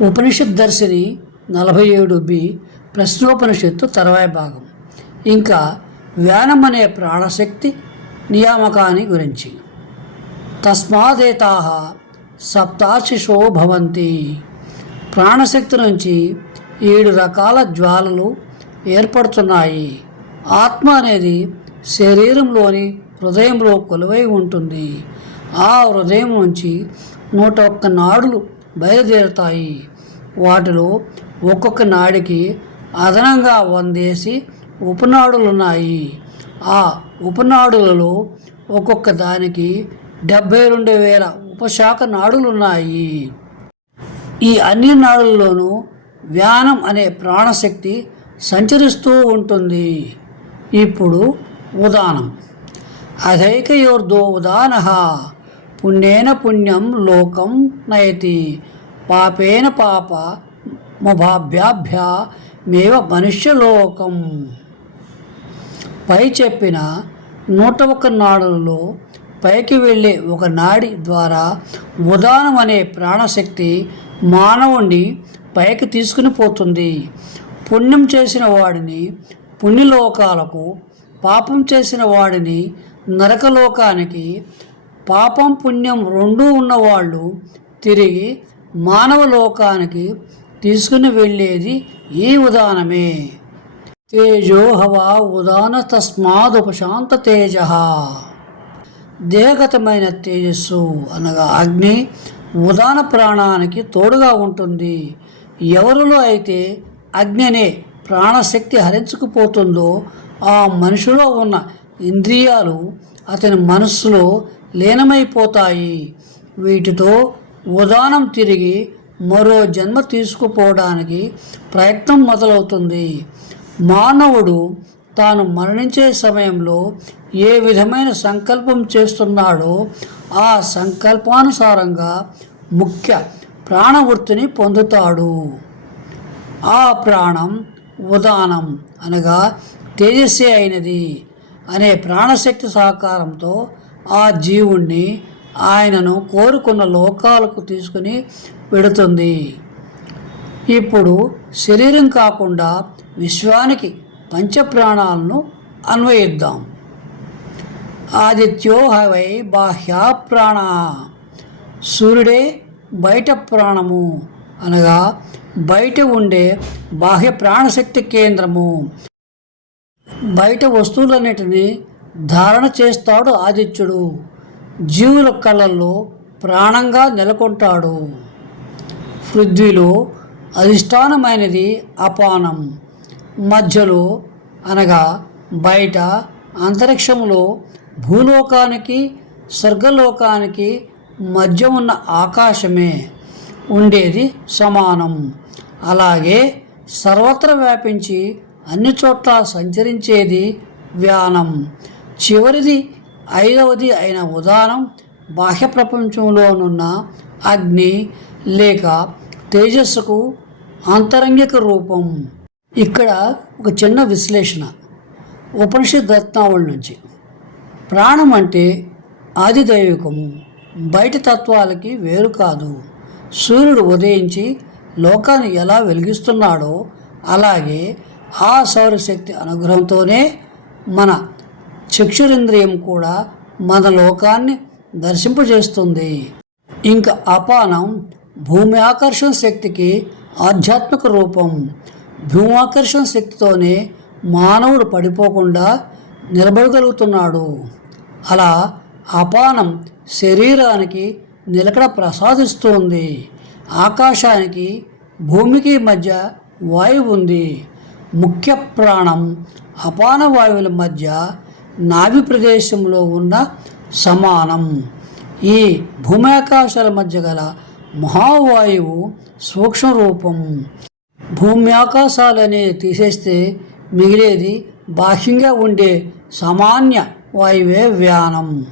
ఉపనిషత్ దర్శిని నలభై ఏడు బి ప్రశ్నోపనిషత్తు తర్వాయి భాగం. ఇంకా వ్యానం అనే ప్రాణశక్తి నియామకాన్ని గురించి. తస్మాదేతా సప్తాశిషో భవంతి. ప్రాణశక్తి నుంచి ఏడు రకాల జ్వాలలు ఏర్పడుతున్నాయి. ఆత్మ అనేది శరీరంలోని హృదయంలో కొలువై ఉంటుంది. ఆ హృదయం నుంచి నూట ఒక్క నాడులు బయలుదేరుతాయి. వాటిలో ఒక్కొక్క నాడికి అదనంగా వందేసి ఉపనాడులున్నాయి. ఆ ఉపనాడులలో ఒక్కొక్క దానికి డెబ్భై రెండు వేల ఉపశాఖ నాడులున్నాయి. ఈ అన్ని నాడుల్లోనూ వ్యానం అనే ప్రాణశక్తి సంచరిస్తూ ఉంటుంది. ఇప్పుడు ఉదానం అధైకయోర్ధో ఉదాన పుణ్యేన పుణ్యం లోకం నయతి. పాపేన పాప ముభాభ్యాభ్యామేవ మనుష్యలోకం. పై చెప్పిన నూట ఒక్క నాడులలో పైకి వెళ్ళే ఒక నాడి ద్వారా ఉదానం అనే ప్రాణశక్తి మానవుణ్ణి పైకి తీసుకుని పోతుంది. పుణ్యం చేసిన వాడిని పుణ్యలోకాలకు పాపం చేసిన వాడిని నరకలోకానికి పాపం పుణ్యం రెండూ ఉన్నవాళ్ళు తిరిగి మానవ లోకానికి తీసుకుని వెళ్ళేది ఈ ఉదానమే. తేజో హవా ఉదాన తస్మాదుపశాంత తేజ. దేహగతమైన తేజస్సు అనగా అగ్ని ఉదాన ప్రాణానికి తోడుగా ఉంటుంది. ఎవరిలో అయితే అగ్నినే ప్రాణశక్తి హరించుకుపోతుందో ఆ మనిషిలో ఉన్న ఇంద్రియాలు అతని మనస్సులో లీనమైపోతాయి. వీటితో ఉదానం తిరిగి మరో జన్మ తీసుకుపోవడానికి ప్రయత్నం మొదలవుతుంది. మానవుడు తాను మరణించే సమయంలో ఏ విధమైన సంకల్పం చేస్తున్నాడో ఆ సంకల్పానుసారంగా ముఖ్య ప్రాణవృత్తిని పొందుతాడు. ఆ ప్రాణం ఉదానం అనగా తేజస్సే అయినది అనే ప్రాణశక్తి సహకారంతో ఆ జీవుణ్ణి ఆయనను కోరుకున్న లోకాలకు తీసుకుని పెడుతుంది ఇప్పుడు శరీరం కాకుండా విశ్వానికి పంచప్రాణాలను అన్వయిద్దాం. ఆదిత్యో హవై బాహ్య ప్రాణ. సూర్యుడే బయట ప్రాణము అనగా బయట ఉండే బాహ్య ప్రాణశక్తి కేంద్రము. బయట వస్తువులన్నిటినీ ధారణ చేస్తాడు ఆదిత్యుడు. జీవుల కళ్ళల్లో ప్రాణంగా నెలకొంటాడు. పృథ్వీలో అధిష్టానమైనది అపానం. మధ్యలో అనగా బయట అంతరిక్షంలో భూలోకానికి స్వర్గలోకానికి మధ్య ఉన్న ఆకాశమే ఉండేది సమానం. అలాగే సర్వత్ర వ్యాపించి అన్ని చోట్ల సంచరించేది వ్యానం. చివరిది ఐదవది అయిన ఉదానం బాహ్య ప్రపంచంలోనున్న అగ్ని లేక తేజస్సుకు ఆంతరంగిక రూపం. ఇక్కడ ఒక చిన్న విశ్లేషణ. ఉపనిషత్ రత్నావళి నుంచి. ప్రాణం అంటే ఆదిదైవికము. బయట తత్వాలకి వేరు కాదు. సూర్యుడు ఉదయించి లోకాన్ని ఎలా వెలిగిస్తున్నాడో అలాగే ఆ సౌరశక్తి అనుగ్రహంతోనే మన చక్షురింద్రియం కూడా మన లోకాన్ని దర్శింపజేస్తుంది. ఇంకా అపానం భూమి ఆకర్షణ శక్తికి ఆధ్యాత్మిక రూపం. భూమాకర్షణ శక్తితోనే మానవుడు పడిపోకుండా నిలబడగలుగుతున్నాడు. అలా అపానం శరీరానికి నిలకడ ప్రసాదిస్తుంది. ఆకాశానికి భూమికి మధ్య వాయువు ఉంది. ముఖ్య ప్రాణం అపాన వాయువుల మధ్య నాభి ప్రదేశంలో ఉన్న సమానం. ఈ భూమి ఆకాశాల మధ్య గల మహావాయువు సూక్ష్మ రూపం. భూమి తీసేస్తే మిగిలేది బాహ్యంగా ఉండే సామాన్య వాయువే వ్యానం.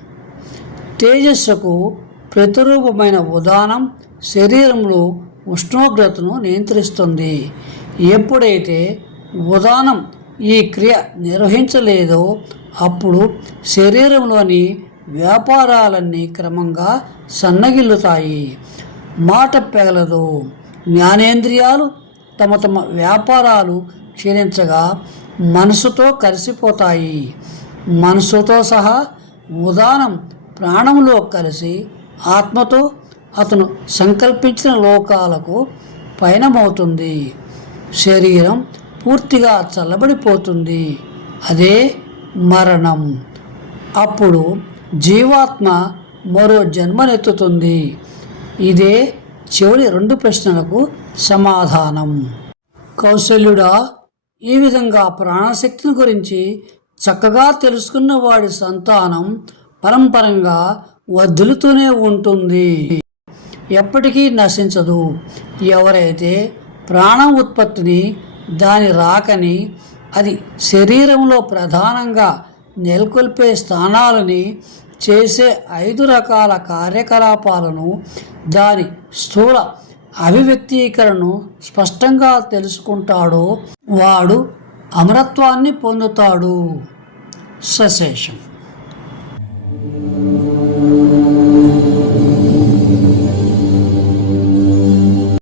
తేజస్సుకు ప్రతిరూపమైన ఉదానం శరీరంలో ఉష్ణోగ్రతను నియంత్రిస్తుంది. ఎప్పుడైతే ఉదానం ఈ క్రియ నిర్వహించలేదో అప్పుడు శరీరంలోని వ్యాపారాలన్నీ క్రమంగా సన్నగిల్లుతాయి. మాట పెగలదు. జ్ఞానేంద్రియాలు తమ తమ వ్యాపారాలు క్షీణించగా మనసుతో కలిసిపోతాయి. మనసుతో సహా ఉదానం ప్రాణంలో కలిసి ఆత్మతో అతను సంకల్పించిన లోకాలకు పయనమవుతుంది. శరీరం పూర్తిగా చల్లబడిపోతుంది. అదే మరణం. అప్పుడు జీవాత్మ మరో జన్మనెత్తుతుంది. ఇదే చివరి రెండు ప్రశ్నలకు సమాధానం. కౌశల్యుడా ఈ విధంగా ప్రాణశక్తిని గురించి చక్కగా తెలుసుకున్న వాడి సంతానం పరంపరంగా వదులుతూనే ఉంటుంది. ఎప్పటికీ నశించదు. ఎవరైతే ప్రాణం ఉత్పత్తిని దాని రాకని అది శరీరంలో ప్రధానంగా నెలకొల్పే స్థానాలని చేసే ఐదు రకాల కార్యకలాపాలను దాని స్థూల అభివ్యక్తీకరణను స్పష్టంగా తెలుసుకుంటాడో వాడు అమరత్వాన్ని పొందుతాడు. సశేషం